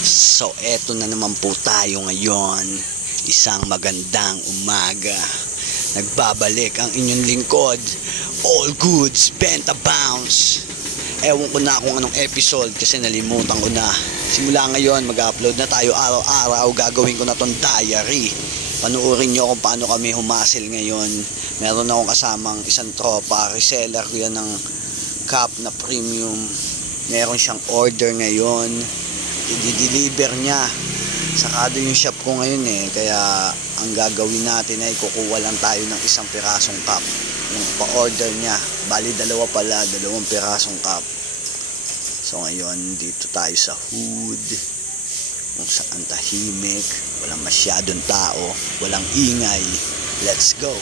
So eto na naman po tayo ngayon. Isang magandang umaga. Nagbabalik ang inyong lingkod, All Goods Benta Bounce. Ewan ko na kung anong episode kasi nalimutan ko na. Simula ngayon mag-upload na tayo araw-araw. Gagawin ko na tong diary. Panuorin nyo kung paano kami humasil ngayon. Meron akong kasamang isang tropa, reseller ko yan ng cup na premium. Meron siyang order ngayon, i-deliver niya. Sakado yung shop ko ngayon kaya ang gagawin natin ay kukuha lang tayo ng isang pirasong cup. Yung pa-order niya, bali dalawa pala, 2 pirasong cup. So ngayon dito tayo sa hood, kung saan tahimik, walang masyadong tao, walang ingay. Let's go!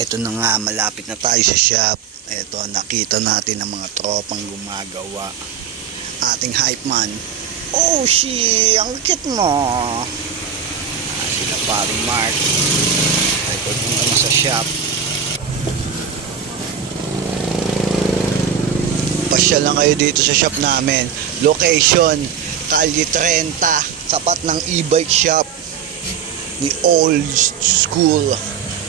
Ito na nga, malapit na tayo sa shop. Ito, nakita natin ang mga tropang gumagawa. Ating hype man. Oh, ang kit mo. Sila paring Mark. Record mo naman sa shop. Pasyal lang kayo dito sa shop namin. Location, Calle 30. Sapat ng e-bike shop ni Old School.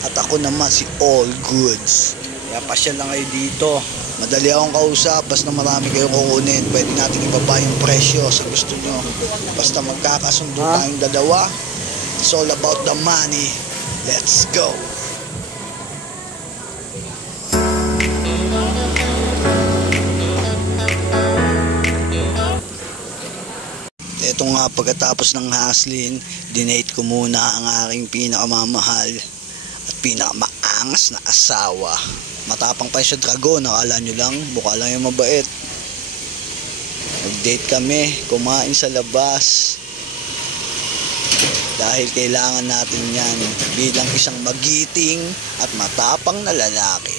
At ako naman si All Goods. Kaya pasyal lang kayo dito. Madali akong kausap. Basta marami kayong kukunin, pwede natin ibaba yung presyo sa gusto nyo. Basta magkakasundo tayong dalawa. It's all about the money. Let's go! Ito nga, pagkatapos ng hustling, dinate ko muna ang aking pinakamamahal at pinakamaangas na asawa. Matapang pa siya dragon, nakala nyo lang, mukha lang yung mabait. Nag-date kami, kumain sa labas. Dahil kailangan natin yan bilang isang magiting at matapang na lalaki.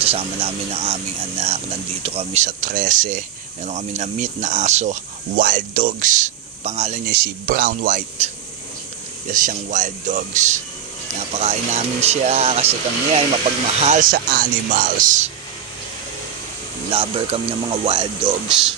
Kasama namin ang aming anak. Nandito kami sa 13. Meron kami na meet na aso, wild dogs. Pangalan niya si Brown White. Yes, siyang wild dogs. Napakain namin siya kasi kami ay mapagmahal sa animals. Lover kami ng mga wild dogs.